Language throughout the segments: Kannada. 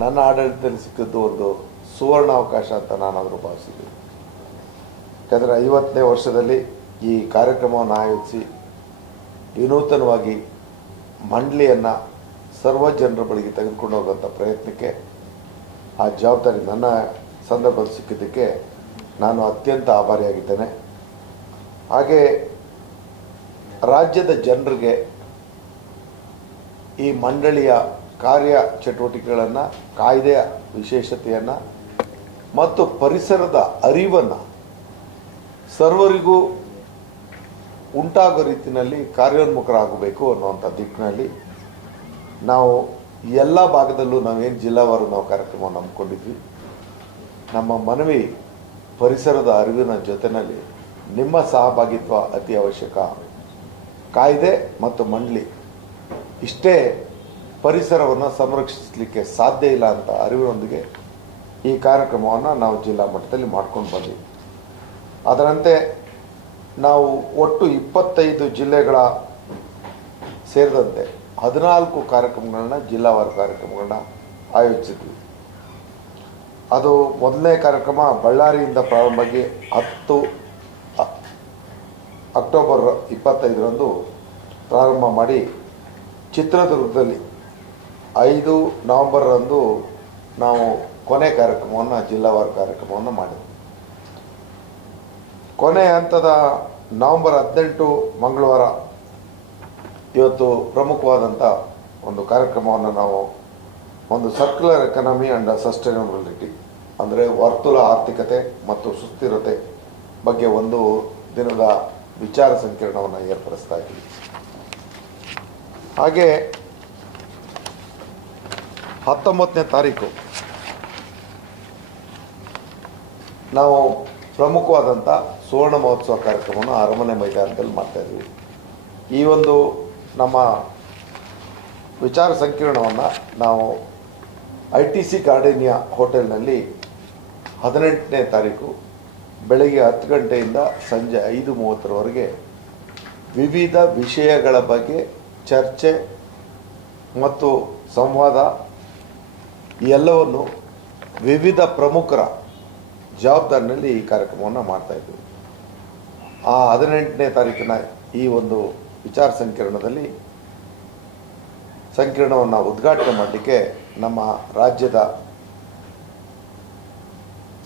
ನನ್ನ ಆಡಳಿತದಲ್ಲಿ ಸಿಕ್ಕಿದ್ದು ಒಂದು ಸುವರ್ಣ ಅವಕಾಶ ಅಂತ ನಾನಾದರೂ ಭಾವಿಸಿದ್ದೀನಿ. ಯಾಕಂದರೆ 50ನೇ ವರ್ಷದಲ್ಲಿ ಈ ಕಾರ್ಯಕ್ರಮವನ್ನು ಆಯೋಜಿಸಿ ವಿನೂತನವಾಗಿ ಮಂಡಳಿಯನ್ನು ಸರ್ವ ಜನರ ಬಳಿಗೆ ತೆಗೆದುಕೊಂಡು ಹೋಗುವಂಥ ಪ್ರಯತ್ನಕ್ಕೆ ಆ ಜವಾಬ್ದಾರಿ ನನ್ನ ಸಂದರ್ಭದಲ್ಲಿ ಸಿಕ್ಕಿದ್ದಕ್ಕೆ ನಾನು ಅತ್ಯಂತ ಆಭಾರಿಯಾಗಿದ್ದೇನೆ. ಹಾಗೆ ರಾಜ್ಯದ ಜನರಿಗೆ ಈ ಮಂಡಳಿಯ ಕಾರ್ಯ ಚಟುವಟಿಕೆಗಳನ್ನು, ಕಾಯ್ದೆಯ ವಿಶೇಷತೆಯನ್ನು ಮತ್ತು ಪರಿಸರದ ಅರಿವನ್ನು ಸರ್ವರಿಗೂ ಉಂಟಾಗೋ ರೀತಿಯಲ್ಲಿ ಕಾರ್ಯೋನ್ಮುಖರಾಗಬೇಕು ಅನ್ನುವಂಥ ದಿಕ್ಕಿನಲ್ಲಿ ನಾವು ಎಲ್ಲ ಭಾಗದಲ್ಲೂ ನಾವೇನು ಜಿಲ್ಲಾವಾರು ನಾವು ಕಾರ್ಯಕ್ರಮವನ್ನು ಹಮ್ಮಿಕೊಂಡಿದ್ವಿ. ನಮ್ಮ ಮನವಿ ಪರಿಸರದ ಅರಿವಿನ ಜೊತೆಯಲ್ಲಿ ನಿಮ್ಮ ಸಹಭಾಗಿತ್ವ ಅತಿ ಅವಶ್ಯಕ. ಕಾಯ್ದೆ ಮತ್ತು ಮಂಡಳಿ ಇಷ್ಟೇ ಪರಿಸರವನ್ನು ಸಂರಕ್ಷಿಸಲಿಕ್ಕೆ ಸಾಧ್ಯ ಇಲ್ಲ ಅಂತ ಅರಿವಿನೊಂದಿಗೆ ಈ ಕಾರ್ಯಕ್ರಮವನ್ನು ನಾವು ಜಿಲ್ಲಾ ಮಟ್ಟದಲ್ಲಿ ಮಾಡ್ಕೊಂಡು ಬಂದ್ವಿ. ಅದರಂತೆ ನಾವು ಒಟ್ಟು 25 ಜಿಲ್ಲೆಗಳ ಸೇರಿದಂತೆ 14 ಕಾರ್ಯಕ್ರಮಗಳನ್ನ, ಜಿಲ್ಲಾವಾರು ಕಾರ್ಯಕ್ರಮಗಳನ್ನ ಆಯೋಜಿಸಿದ್ವಿ. ಅದು ಮೊದಲನೇ ಕಾರ್ಯಕ್ರಮ ಬಳ್ಳಾರಿಯಿಂದ ಪ್ರಾರಂಭವಾಗಿ 10 ಅಕ್ಟೋಬರ್ 25ರಂದು ಪ್ರಾರಂಭ ಮಾಡಿ ಚಿತ್ರದುರ್ಗದಲ್ಲಿ 5 ನವೆಂಬರ್ರಂದು ನಾವು ಕೊನೆ ಕಾರ್ಯಕ್ರಮವನ್ನು, ಜಿಲ್ಲಾವಾರು ಕಾರ್ಯಕ್ರಮವನ್ನು ಮಾಡಿದ್ವಿ. ಕೊನೆ ಹಂತದ ನವೆಂಬರ್ 18 ಮಂಗಳವಾರ ಇವತ್ತು ಪ್ರಮುಖವಾದಂಥ ಒಂದು ಕಾರ್ಯಕ್ರಮವನ್ನು ನಾವು ಒಂದು ಸರ್ಕ್ಯುಲರ್ ಎಕಾನಮಿ ಆ್ಯಂಡ್ ಸಸ್ಟೈನಬಿಲಿಟಿ ಅಂದರೆ ವರ್ತುಲ ಆರ್ಥಿಕತೆ ಮತ್ತು ಸುಸ್ಥಿರತೆ ಬಗ್ಗೆ ಒಂದು ದಿನದ ವಿಚಾರ ಸಂಕಿರಣವನ್ನು ಏರ್ಪಡಿಸ್ತಾ ಇದ್ದೀವಿ. ಹಾಗೆ 19ನೇ ತಾರೀಕು ನಾವು ಪ್ರಮುಖವಾದಂಥ ಸುವರ್ಣ ಮಹೋತ್ಸವ ಕಾರ್ಯಕ್ರಮವನ್ನು ಅರಮನೆ ಮೈದಾನದಲ್ಲಿ ಮಾಡ್ತಾಯಿದ್ವಿ. ಈ ಒಂದು ನಮ್ಮ ವಿಚಾರ ಸಂಕಿರಣವನ್ನು ನಾವು ITC ಗಾರ್ಡನಿಯಾ ಹೋಟೆಲ್ನಲ್ಲಿ 18ನೇ ತಾರೀಕು ಬೆಳಗ್ಗೆ 10 ಗಂಟೆಯಿಂದ ಸಂಜೆ 5:30ರವರೆಗೆ ವಿವಿಧ ವಿಷಯಗಳ ಬಗ್ಗೆ ಚರ್ಚೆ ಮತ್ತು ಸಂವಾದ ಎಲ್ಲವನ್ನು ವಿವಿಧ ಪ್ರಮುಖರ ಜವಾಬ್ದಾರಿನಲ್ಲಿ ಈ ಕಾರ್ಯಕ್ರಮವನ್ನು ಮಾಡ್ತಾಯಿದ್ವಿ. ಆ 18ನೇ ತಾರೀಕಿನ ಈ ಒಂದು ವಿಚಾರ ಸಂಕಿರಣವನ್ನು ಉದ್ಘಾಟನೆ ಮಾಡಲಿಕ್ಕೆ ನಮ್ಮ ರಾಜ್ಯದ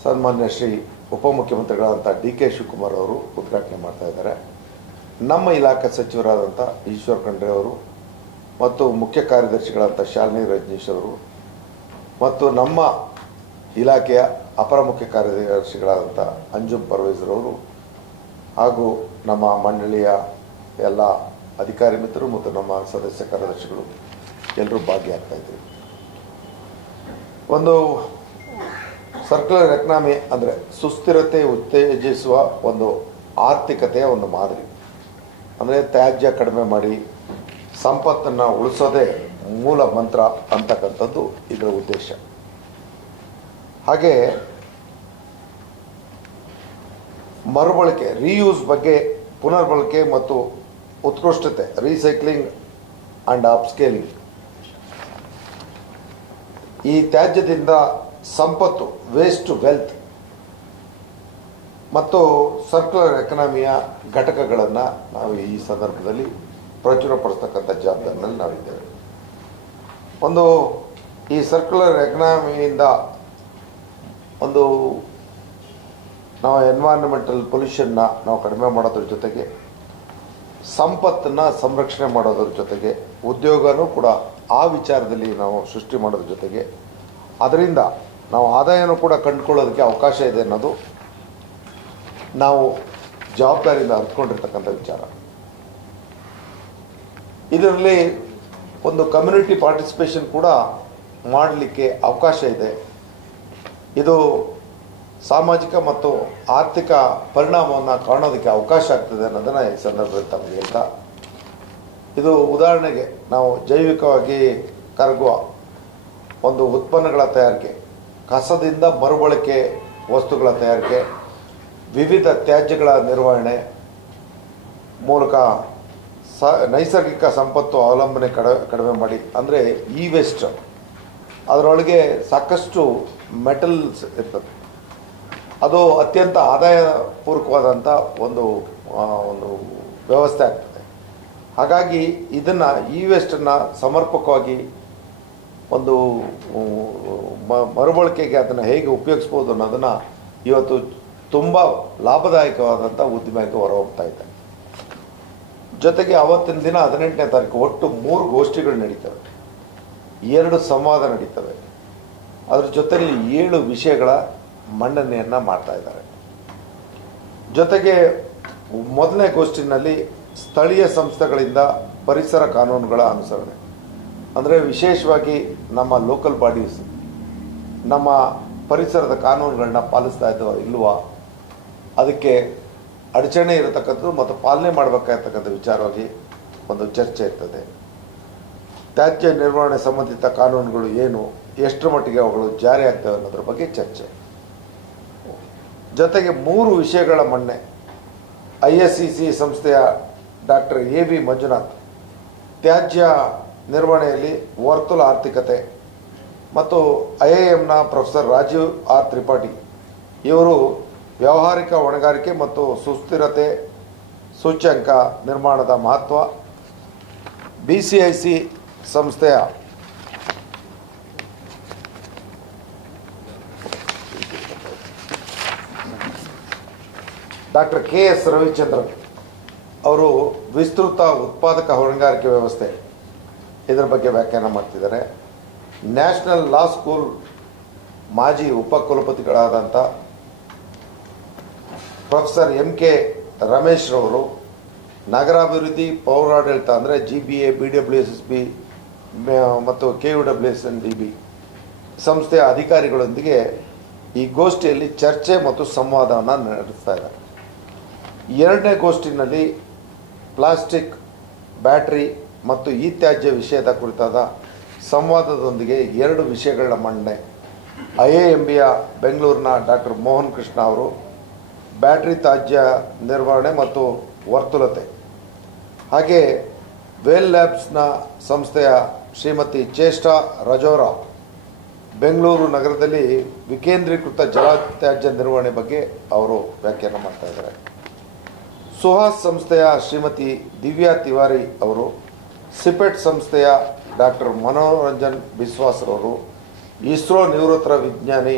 ಸನ್ಮಾನ್ಯ ಶ್ರೀ ಉಪಮುಖ್ಯಮಂತ್ರಿಗಳಾದಂಥ DK ಶಿವಕುಮಾರ್ ಅವರು ಉದ್ಘಾಟನೆ ಮಾಡ್ತಾ ಇದ್ದಾರೆ. ನಮ್ಮ ಇಲಾಖೆ ಸಚಿವರಾದಂಥ ಈಶ್ವರ್ ಖಂಡ್ರೆ ಅವರು ಮತ್ತು ಮುಖ್ಯ ಕಾರ್ಯದರ್ಶಿಗಳಾದಂಥ ಶಾಲಿನಿ ರಜನೀಶ್ ಅವರು ಮತ್ತು ನಮ್ಮ ಇಲಾಖೆಯ ಅಪರ ಮುಖ್ಯ ಕಾರ್ಯದರ್ಶಿಗಳಾದಂಥ ಅಂಜುಮ್ ಪರ್ವೇಜರ್ ಅವರು ಹಾಗೂ ನಮ್ಮ ಮಂಡಳಿಯ ಎಲ್ಲ ಅಧಿಕಾರಿ ಮಿತ್ರರು ಮತ್ತು ನಮ್ಮ ಸದಸ್ಯ ಕಾರ್ಯದರ್ಶಿಗಳು ಎಲ್ಲರೂ ಭಾಗಿಯಾಗ್ತಾ ಇದ್ದೀವಿ. ಒಂದು ಸರ್ಕ್ಯುಲರ್ ಎಕಾನಮಿ ಅಂದರೆ ಸುಸ್ಥಿರತೆ ಉತ್ತೇಜಿಸುವ ಒಂದು ಆರ್ಥಿಕತೆಯ ಒಂದು ಮಾದರಿ. ಅಂದರೆ ತ್ಯಾಜ್ಯ ಕಡಿಮೆ ಮಾಡಿ ಸಂಪತ್ತನ್ನು ಉಳಿಸೋದೇ ಮೂಲ ಮಂತ್ರ ಅಂತಕ್ಕಂಥದ್ದು ಇದರ ಉದ್ದೇಶ. ಹಾಗೆ ಮರುಬಳಕೆ, ರೀಯೂಸ್ ಬಗ್ಗೆ, ಪುನರ್ಬಳಕೆ ಮತ್ತು ಉತ್ಕೃಷ್ಟತೆ, ರೀಸೈಕ್ಲಿಂಗ್ ಆ್ಯಂಡ್ ಅಪ್ಸ್ಕೇಲಿಂಗ್, ಈ ತ್ಯಾಜ್ಯದಿಂದ ಸಂಪತ್ತು, ವೇಸ್ಟ್ ಟು ವೆಲ್ತ್ ಮತ್ತು ಸರ್ಕ್ಯುಲರ್ ಎಕಾನಮಿಯ ಘಟಕಗಳನ್ನು ನಾವು ಈ ಸಂದರ್ಭದಲ್ಲಿ ಪ್ರಚುರಪಡಿಸ್ತಕ್ಕಂಥ ಜವಾಬ್ದಾರಿನಲ್ಲಿ ನಾವಿದ್ದೇವೆ. ಒಂದು ಈ ಸರ್ಕ್ಯುಲರ್ ಎಕಾನಮಿಯಿಂದ ಒಂದು ನಾವು ಎನ್ವೈರನ್ಮೆಂಟಲ್ ಪೊಲ್ಯೂಷನ್ನ ನಾವು ಕಡಿಮೆ ಮಾಡೋದ್ರ ಜೊತೆಗೆ ಸಂಪತ್ತನ್ನು ಸಂರಕ್ಷಣೆ ಮಾಡೋದ್ರ ಜೊತೆಗೆ ಉದ್ಯೋಗನೂ ಕೂಡ ಆ ವಿಚಾರದಲ್ಲಿ ನಾವು ಸೃಷ್ಟಿ ಮಾಡೋದ್ರ ಜೊತೆಗೆ ಅದರಿಂದ ನಾವು ಆದಾಯನೂ ಕೂಡ ಕಂಡುಕೊಳ್ಳೋದಕ್ಕೆ ಅವಕಾಶ ಇದೆ ಅನ್ನೋದು ನಾವು ಜವಾಬ್ದಾರಿಯಿಂದ ಅರ್ಥಕೊಂಡಿರ್ತಕ್ಕಂಥ ವಿಚಾರ. ಇದರಲ್ಲಿ ಒಂದು ಕಮ್ಯುನಿಟಿ ಪಾರ್ಟಿಸಿಪೇಷನ್ ಕೂಡ ಮಾಡಲಿಕ್ಕೆ ಅವಕಾಶ ಇದೆ. ಇದು ಸಾಮಾಜಿಕ ಮತ್ತು ಆರ್ಥಿಕ ಪರಿಣಾಮವನ್ನು ಕಾಣೋದಕ್ಕೆ ಅವಕಾಶ ಆಗ್ತದೆ ಅನ್ನೋದನ್ನು ಈ ಸಂದರ್ಭದಲ್ಲಿ ತಮಗೆ ಹೇಳ್ತಾ, ಇದು ಉದಾಹರಣೆಗೆ ನಾವು ಜೈವಿಕವಾಗಿ ಕರಗುವ ಒಂದು ಉತ್ಪನ್ನಗಳ ತಯಾರಿಕೆ, ಕಸದಿಂದ ಮರುಬಳಕೆ ವಸ್ತುಗಳ ತಯಾರಿಕೆ, ವಿವಿಧ ತ್ಯಾಜ್ಯಗಳ ನಿರ್ವಹಣೆ ಮೂಲಕ ನೈಸರ್ಗಿಕ ಸಂಪತ್ತು ಅವಲಂಬನೆ ಕಡಿಮೆ ಮಾಡಿ, ಅಂದರೆ ಇ ವೇಸ್ಟ್ ಅದರೊಳಗೆ ಸಾಕಷ್ಟು ಮೆಟಲ್ಸ್ ಇರ್ತದೆ. ಅದು ಅತ್ಯಂತ ಆದಾಯಪೂರ್ವಕವಾದಂಥ ಒಂದು ಒಂದು ವ್ಯವಸ್ಥೆ ಆಗ್ತದೆ. ಹಾಗಾಗಿ ಇದನ್ನು ಈ ವೇಸ್ಟನ್ನು ಸಮರ್ಪಕವಾಗಿ ಒಂದು ಮರುಬಳಕೆಗೆ ಅದನ್ನು ಹೇಗೆ ಉಪಯೋಗಿಸ್ಬೋದು ಅನ್ನೋದನ್ನು ಇವತ್ತು ತುಂಬ ಲಾಭದಾಯಕವಾದಂಥ ಉದ್ದಿಮೆಗೆ ಹೊರಹೋಗ್ತಾ ಇದೆ. ಜೊತೆಗೆ ಅವತ್ತಿನ ದಿನ 18ನೇ ತಾರೀಕು ಒಟ್ಟು 3 ಗೋಷ್ಠಿಗಳು ನಡೀತವೆ, 2 ಸಂವಾದ ನಡೀತವೆ. ಅದ್ರ ಜೊತೆಯಲ್ಲಿ 7 ವಿಷಯಗಳ ಮಂಡನೆಯನ್ನು ಮಾಡ್ತಾ ಇದ್ದಾರೆ. ಜೊತೆಗೆ ಮೊದಲನೇ ಗೋಷ್ಠಿನಲ್ಲಿ ಸ್ಥಳೀಯ ಸಂಸ್ಥೆಗಳಿಂದ ಪರಿಸರ ಕಾನೂನುಗಳ ಅನುಸರಣೆ, ಅಂದರೆ ವಿಶೇಷವಾಗಿ ನಮ್ಮ ಲೋಕಲ್ ಬಾಡೀಸ್ ನಮ್ಮ ಪರಿಸರದ ಕಾನೂನುಗಳನ್ನ ಪಾಲಿಸ್ತಾ ಇದ್ದಾವ ಇಲ್ವಾ, ಅದಕ್ಕೆ ಅಡಚಣೆ ಇರತಕ್ಕಂಥದ್ದು ಮತ್ತು ಪಾಲನೆ ಮಾಡಬೇಕಾಗಿರ್ತಕ್ಕಂಥ ವಿಚಾರವಾಗಿ ಒಂದು ಚರ್ಚೆ ಇರ್ತದೆ. ತ್ಯಾಜ್ಯ ನಿರ್ವಹಣೆ ಸಂಬಂಧಿತ ಕಾನೂನುಗಳು ಏನು, ಎಷ್ಟರ ಮಟ್ಟಿಗೆ ಅವುಗಳು ಜಾರಿ ಆಗ್ತವೆ ಅನ್ನೋದ್ರ ಬಗ್ಗೆ ಚರ್ಚೆ. ಜೊತೆಗೆ 3 ವಿಷಯಗಳ ಮಣ್ಣೆ. ISCC ಸಂಸ್ಥೆಯ ಡಾಕ್ಟರ್ AB ಮಂಜುನಾಥ್ ತ್ಯಾಜ್ಯ ನಿರ್ವಹಣೆಯಲ್ಲಿ ವರ್ತುಲ ಆರ್ಥಿಕತೆ ಮತ್ತು IIMನ ಪ್ರೊಫೆಸರ್ ರಾಜೀವ್ R ತ್ರಿಪಾಠಿ ಇವರು ವ್ಯಾವಹಾರಿಕ ಹೊಣೆಗಾರಿಕೆ ಮತ್ತು ಸುಸ್ಥಿರತೆ ಸೂಚ್ಯಂಕ ನಿರ್ಮಾಣದ ಮಹತ್ವ. BCIC ಸಂಸ್ಥೆಯ ಡಾಕ್ಟರ್ KS ರವಿಚಂದ್ರನ್ ಅವರು ವಿಸ್ತೃತ ಉತ್ಪಾದಕ ಹೊಣೆಗಾರಿಕೆ ವ್ಯವಸ್ಥೆ ಇದರ ಬಗ್ಗೆ ವ್ಯಾಖ್ಯಾನ ಮಾಡ್ತಿದ್ದಾರೆ. ನ್ಯಾಷನಲ್ ಲಾ ಸ್ಕೂಲ್ ಮಾಜಿ ಉಪಕುಲಪತಿಗಳಾದಂಥ ಪ್ರೊಫೆಸರ್ MK ರಮೇಶ್ ರವರು ನಗರಾಭಿವೃದ್ಧಿ ಪೌರಾಡಳಿತ ಅಂದರೆ GBA BWSSB ಮತ್ತು KUWSNDB ಸಂಸ್ಥೆಯ ಅಧಿಕಾರಿಗಳೊಂದಿಗೆ ಈ ಗೋಷ್ಠಿಯಲ್ಲಿ ಚರ್ಚೆ ಮತ್ತು ಸಂವಾದವನ್ನು ನಡೆಸ್ತಾ ಇದ್ದಾರೆ. 2ನೇ ಗೋಷ್ಠಿನಲ್ಲಿ ಪ್ಲಾಸ್ಟಿಕ್, ಬ್ಯಾಟ್ರಿ ಮತ್ತು ಈ ತ್ಯಾಜ್ಯ ವಿಷಯದ ಕುರಿತಾದ ಸಂವಾದದೊಂದಿಗೆ 2 ವಿಷಯಗಳ ಮಂಡನೆ. IIMBಯ ಬೆಂಗಳೂರಿನ ಡಾಕ್ಟರ್ ಮೋಹನ್ ಕೃಷ್ಣ ಅವರು ಬ್ಯಾಟ್ರಿ ತ್ಯಾಜ್ಯ ನಿರ್ವಹಣೆ ಮತ್ತು ವರ್ತುಲತೆ, ಹಾಗೆ ವೇಲ್ ಲ್ಯಾಬ್ಸ್ನ ಸಂಸ್ಥೆಯ ಶ್ರೀಮತಿ ಚೇಷ್ಟಾ ರಜೋರಾ ಬೆಂಗಳೂರು ನಗರದಲ್ಲಿ ವಿಕೇಂದ್ರೀಕೃತ ಜಲ ತ್ಯಾಜ್ಯ ನಿರ್ವಹಣೆ ಬಗ್ಗೆ ಅವರು ವ್ಯಾಖ್ಯಾನ ಮಾಡ್ತಾ ಇದ್ದಾರೆ. ಸುಹಾಸ್ ಸಂಸ್ಥೆಯ ಶ್ರೀಮತಿ ದಿವ್ಯಾ ತಿವಾರಿ ಅವರು, ಸಿಪೆಟ್ ಸಂಸ್ಥೆಯ ಡಾಕ್ಟರ್ ಮನೋರಂಜನ್ ಬಿಸ್ವಾಸ್ರವರು, ಇಸ್ರೋ ನಿವೃತ್ತ ವಿಜ್ಞಾನಿ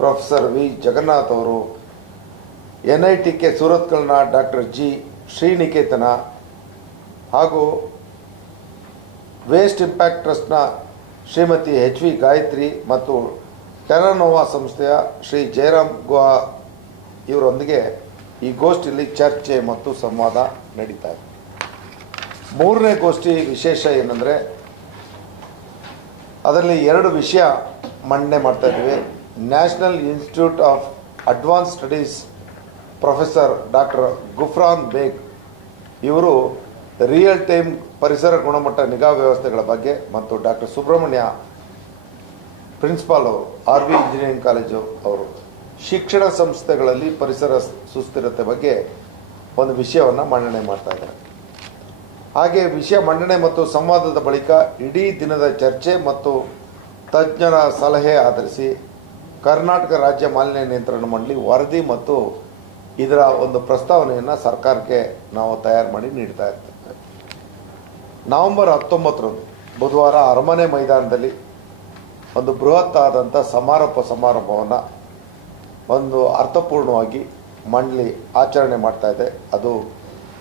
ಪ್ರೊಫೆಸರ್ V ಜಗನ್ನಾಥ್ ಅವರು, NITK ಸೂರತ್ಕಲ್ನ ಡಾಕ್ಟರ್ G ಶ್ರೀನಿಕೇತನ ಹಾಗೂ ವೇಸ್ಟ್ ಇಂಪ್ಯಾಕ್ಟ್ ಟ್ರಸ್ಟ್ನ ಶ್ರೀಮತಿ HV ಗಾಯತ್ರಿ ಮತ್ತು ಟೆರಾನೋವಾ ಸಂಸ್ಥೆಯ ಶ್ರೀ ಜಯರಾಮ್ ಗುಹಾ ಇವರೊಂದಿಗೆ ಈ ಗೋಷ್ಠಿಯಲ್ಲಿ ಚರ್ಚೆ ಮತ್ತು ಸಂವಾದ ನಡೀತಾ ಇದೆ. 3ನೇ ಗೋಷ್ಠಿ ವಿಶೇಷ ಏನಂದರೆ ಅದರಲ್ಲಿ 2 ವಿಷಯ ಮಂಡನೆ ಮಾಡ್ತಾ ಇದ್ದೀವಿ. National institute of advanced studies professor doctor Gufran Beg ಇವರು ರಿಯಲ್ ಟೈಮ್ ಪರಿಸರ ಗುಣಮಟ್ಟ ನಿಗಾ ವ್ಯವಸ್ಥೆಗಳ ಬಗ್ಗೆ ಮತ್ತು ಡಾಕ್ಟರ್ ಸುಬ್ರಹ್ಮಣ್ಯ ಪ್ರಿನ್ಸಿಪಾಲ್ ಅವರು RV ಇಂಜಿನಿಯರಿಂಗ್ ಕಾಲೇಜು ಅವರು ಶಿಕ್ಷಣ ಸಂಸ್ಥೆಗಳಲ್ಲಿ ಪರಿಸರ ಸುಸ್ಥಿರತೆ ಬಗ್ಗೆ ಒಂದು ವಿಷಯವನ್ನು ಮಂಡನೆ ಮಾಡ್ತಾ ಇದ್ದಾರೆ. ಹಾಗೆ ವಿಷಯ ಮಂಡನೆ ಮತ್ತು ಸಂವಾದದ ಬಳಿಕ ಇಡೀ ದಿನದ ಚರ್ಚೆ ಮತ್ತು ತಜ್ಞರ ಸಲಹೆ ಆಧರಿಸಿ ಕರ್ನಾಟಕ ರಾಜ್ಯ ಮಾಲಿನ್ಯ ನಿಯಂತ್ರಣ ಮಂಡಳಿ ವರದಿ ಮತ್ತು ಇದರ ಒಂದು ಪ್ರಸ್ತಾವನೆಯನ್ನು ಸರ್ಕಾರಕ್ಕೆ ನಾವು ತಯಾರು ಮಾಡಿ ನೀಡ್ತಾ ಇರ್ತೇವೆ. ನವೆಂಬರ್ 19ರಂದು ಬುಧವಾರ ಅರಮನೆ ಮೈದಾನದಲ್ಲಿ ಒಂದು ಬೃಹತ್ ಆದಂಥ ಸಮಾರಂಭವನ್ನು ಒಂದು ಅರ್ಥಪೂರ್ಣವಾಗಿ ಮಂಡಳಿ ಆಚರಣೆ ಮಾಡ್ತಾ ಇದೆ. ಅದು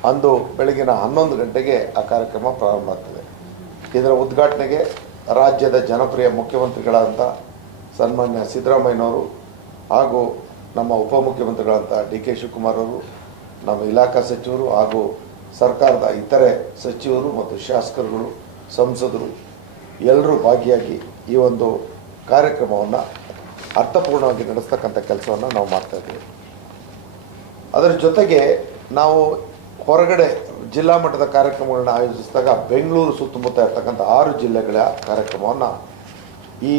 ಅಂದು ಬೆಳಗಿನ 11 ಗಂಟೆಗೆ ಆ ಕಾರ್ಯಕ್ರಮ ಪ್ರಾರಂಭ ಆಗ್ತದೆ. ಇದರ ಉದ್ಘಾಟನೆಗೆ ರಾಜ್ಯದ ಜನಪ್ರಿಯ ಮುಖ್ಯಮಂತ್ರಿಗಳಾದಂಥ ಸನ್ಮಾನ್ಯ ಸಿದ್ದರಾಮಯ್ಯನವರು ಹಾಗೂ ನಮ್ಮ ಉಪಮುಖ್ಯಮಂತ್ರಿಗಳಾದಂಥ DK ಶಿವಕುಮಾರ್ ಅವರು, ನಮ್ಮ ಇಲಾಖಾ ಸಚಿವರು ಹಾಗೂ ಸರ್ಕಾರದ ಇತರೆ ಸಚಿವರು ಮತ್ತು ಶಾಸಕರುಗಳು, ಸಂಸದರು ಎಲ್ಲರೂ ಭಾಗಿಯಾಗಿ ಈ ಒಂದು ಕಾರ್ಯಕ್ರಮವನ್ನು ಅರ್ಥಪೂರ್ಣವಾಗಿ ನಡೆಸ್ತಕ್ಕಂಥ ಕೆಲಸವನ್ನು ನಾವು ಮಾಡ್ತಾಯಿದ್ದೀವಿ. ಅದರ ಜೊತೆಗೆ ನಾವು ಹೊರಗಡೆ ಜಿಲ್ಲಾ ಮಟ್ಟದ ಕಾರ್ಯಕ್ರಮಗಳನ್ನ ಆಯೋಜಿಸಿದಾಗ ಬೆಂಗಳೂರು ಸುತ್ತಮುತ್ತ ಇರ್ತಕ್ಕಂಥ 6 ಜಿಲ್ಲೆಗಳ ಕಾರ್ಯಕ್ರಮವನ್ನು ಈ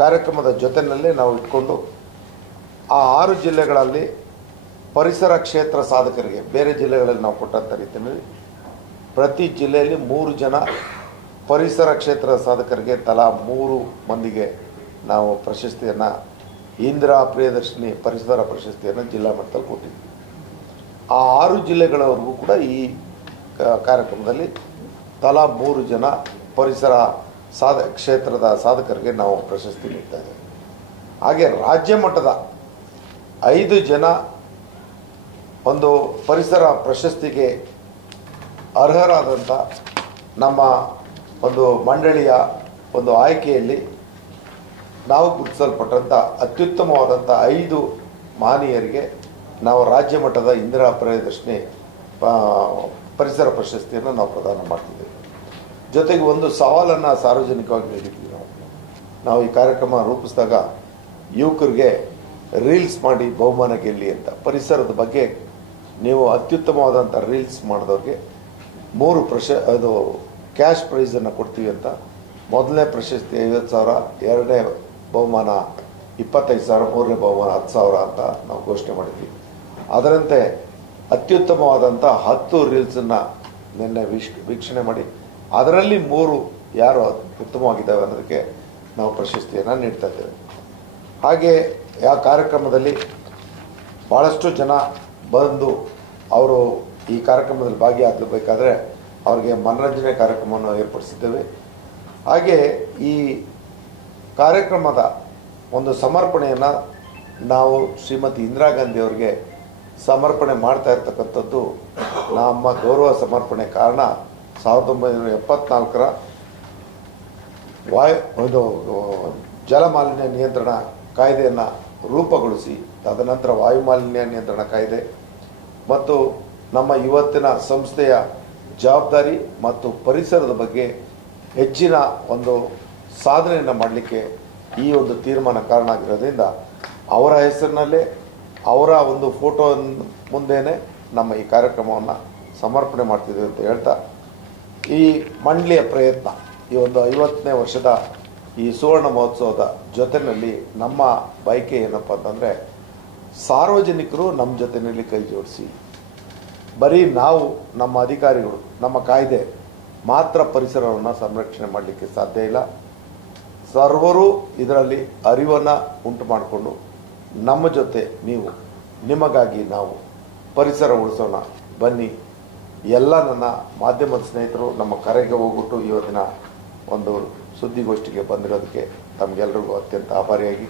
ಕಾರ್ಯಕ್ರಮದ ಜೊತೆಯಲ್ಲೇ ನಾವು ಇಟ್ಕೊಂಡು ಆ 6 ಜಿಲ್ಲೆಗಳಲ್ಲಿ ಪರಿಸರ ಕ್ಷೇತ್ರ ಸಾಧಕರಿಗೆ ಬೇರೆ ಜಿಲ್ಲೆಗಳಲ್ಲಿ ನಾವು ಕೊಟ್ಟಂಥ ರೀತಿಯಲ್ಲಿ ಪ್ರತಿ ಜಿಲ್ಲೆಯಲ್ಲಿ 3 ಜನ ಪರಿಸರ ಕ್ಷೇತ್ರ ಸಾಧಕರಿಗೆ ತಲಾ 3 ಮಂದಿಗೆ ನಾವು ಪ್ರಶಸ್ತಿಯನ್ನು ಇಂದಿರಾ ಪ್ರಿಯದರ್ಶಿನಿ ಪರಿಸರ ಪ್ರಶಸ್ತಿಯನ್ನು ಜಿಲ್ಲಾ ಮಟ್ಟದಲ್ಲಿ ಕೊಟ್ಟಿದ್ವಿ. ಆ 6 ಜಿಲ್ಲೆಗಳವರೆಗೂ ಕೂಡ ಈ ಕಾರ್ಯಕ್ರಮದಲ್ಲಿ ತಲಾ 3 ಜನ ಪರಿಸರ ಕ್ಷೇತ್ರದ ಸಾಧಕರಿಗೆ ನಾವು ಪ್ರಶಸ್ತಿ ನೀಡ್ತಾ ಇದ್ದೇವೆ. ಹಾಗೆ ರಾಜ್ಯ ಮಟ್ಟದ 5 ಜನ ಒಂದು ಪರಿಸರ ಪ್ರಶಸ್ತಿಗೆ ಅರ್ಹರಾದಂಥ ನಮ್ಮ ಒಂದು ಮಂಡಳಿಯ ಒಂದು ಆಯ್ಕೆಯಲ್ಲಿ ನಾವು ಗುರುತಿಸಲ್ಪಟ್ಟಂಥ ಅತ್ಯುತ್ತಮವಾದಂಥ 5 ಮಹನೀಯರಿಗೆ ನಾವು ರಾಜ್ಯ ಮಟ್ಟದ ಇಂದಿರಾ ಪ್ರಿಯದರ್ಶಿನಿ ಪರಿಸರ ಪ್ರಶಸ್ತಿಯನ್ನು ನಾವು ಪ್ರದಾನ ಮಾಡ್ತಿದ್ದೇವೆ. ಜೊತೆಗೆ ಒಂದು ಸವಾಲನ್ನು ಸಾರ್ವಜನಿಕವಾಗಿ ನೀಡಿದ್ವಿ. ನಾವು ಈ ಕಾರ್ಯಕ್ರಮ ರೂಪಿಸಿದಾಗ ಯುವಕರಿಗೆ ರೀಲ್ಸ್ ಮಾಡಿ ಬಹುಮಾನ ಗೆಲ್ಲಿ ಅಂತ, ಪರಿಸರದ ಬಗ್ಗೆ ನೀವು ಅತ್ಯುತ್ತಮವಾದಂಥ ರೀಲ್ಸ್ ಮಾಡಿದವ್ರಿಗೆ 3 ಅದು ಕ್ಯಾಶ್ ಪ್ರೈಸನ್ನು ಕೊಡ್ತೀವಿ ಅಂತ. ಮೊದಲನೇ ಪ್ರಶಸ್ತಿ 50,000, ಎರಡನೇ ಬಹುಮಾನ 25,000, ಮೂರನೇ ಬಹುಮಾನ 10,000 ಅಂತ ನಾವು ಘೋಷಣೆ ಮಾಡಿದ್ವಿ. ಅದರಂತೆ ಅತ್ಯುತ್ತಮವಾದಂಥ 10 ರೀಲ್ಸನ್ನು ನಿನ್ನೆ ವೀಕ್ಷಣೆ ಮಾಡಿ ಅದರಲ್ಲಿ 3 ಯಾರು ಉತ್ತಮವಾಗಿದ್ದಾವೆ ಅನ್ನೋದಕ್ಕೆ ನಾವು ಪ್ರಶಸ್ತಿಯನ್ನು ನೀಡ್ತಾ ಇದ್ದೇವೆ. ಹಾಗೆ ಆ ಕಾರ್ಯಕ್ರಮದಲ್ಲಿ ಭಾಳಷ್ಟು ಜನ ಬಂದು ಅವರು ಈ ಕಾರ್ಯಕ್ರಮದಲ್ಲಿ ಭಾಗಿಯಾಗಬೇಕಾದ್ರೆ ಅವರಿಗೆ ಮನರಂಜನೆ ಕಾರ್ಯಕ್ರಮವನ್ನು ಏರ್ಪಡಿಸಿದ್ದೇವೆ. ಹಾಗೆ ಈ ಕಾರ್ಯಕ್ರಮದ ಒಂದು ಸಮರ್ಪಣೆಯನ್ನು ನಾವು ಶ್ರೀಮತಿ ಇಂದಿರಾ ಗಾಂಧಿ ಅವರಿಗೆ ಸಮರ್ಪಣೆ ಮಾಡ್ತಾ ಇರ್ತಕ್ಕಂಥದ್ದು ನಮ್ಮ ಗೌರವ ಸಮರ್ಪಣೆ. ಕಾರಣ 1974ರ ಒಂದು ಜಲಮಾಲಿನ್ಯ ನಿಯಂತ್ರಣ ಕಾಯ್ದೆಯನ್ನು ರೂಪುಗೊಳಿಸಿ ತದನಂತರ ವಾಯುಮಾಲಿನ್ಯ ನಿಯಂತ್ರಣ ಕಾಯ್ದೆ ಮತ್ತು ನಮ್ಮ ಇವತ್ತಿನ ಸಂಸ್ಥೆಯ ಜವಾಬ್ದಾರಿ ಮತ್ತು ಪರಿಸರದ ಬಗ್ಗೆ ಹೆಚ್ಚಿನ ಒಂದು ಸಾಧನೆಯನ್ನು ಮಾಡಲಿಕ್ಕೆ ಈ ಒಂದು ತೀರ್ಮಾನ ಕಾರಣ ಆಗಿರೋದ್ರಿಂದ ಅವರ ಹೆಸರಿನಲ್ಲೇ ಅವರ ಒಂದು ಫೋಟೋ ಮುಂದೆನೇ ನಮ್ಮ ಈ ಕಾರ್ಯಕ್ರಮವನ್ನು ಸಮರ್ಪಣೆ ಮಾಡ್ತಿದ್ದೇವೆ ಅಂತ ಹೇಳ್ತಾ, ಈ ಮಂಡಳಿಯ ಪ್ರಯತ್ನ ಈ ಒಂದು 50ನೇ ವರ್ಷದ ಈ ಸುವರ್ಣ ಮಹೋತ್ಸವದ ಜೊತೆಯಲ್ಲಿ ನಮ್ಮ ಬಯಕೆ ಏನಪ್ಪ ಅಂತಂದರೆ, ಸಾರ್ವಜನಿಕರು ನಮ್ಮ ಜೊತೆಯಲ್ಲಿ ಕೈ ಜೋಡಿಸಿ, ಬರೀ ನಾವು ನಮ್ಮ ಅಧಿಕಾರಿಗಳು ನಮ್ಮ ಕಾಯ್ದೆ ಮಾತ್ರ ಪರಿಸರವನ್ನು ಸಂರಕ್ಷಣೆ ಮಾಡಲಿಕ್ಕೆ ಸಾಧ್ಯ ಇಲ್ಲ. ಸರ್ವರು ಇದರಲ್ಲಿ ಅರಿವನ್ನು ಉಂಟು ಮಾಡಿಕೊಂಡು ನಮ್ಮ ಜೊತೆ ನೀವು, ನಿಮಗಾಗಿ ನಾವು ಪರಿಸರ ಉಳಿಸೋಣ ಬನ್ನಿ. ಎಲ್ಲ ನನ್ನ ಮಾಧ್ಯಮದ ಸ್ನೇಹಿತರು ನಮ್ಮ ಕರೆಗೆ ಹೋಗ್ಬಿಟ್ಟು ಇವತ್ತಿನ ಒಂದು ಸುದ್ದಿಗೋಷ್ಠಿಗೆ ಬಂದಿರೋದಕ್ಕೆ ತಮಗೆಲ್ಲರಿಗೂ ಅತ್ಯಂತ ಆಭಾರಿಯಾಗಿ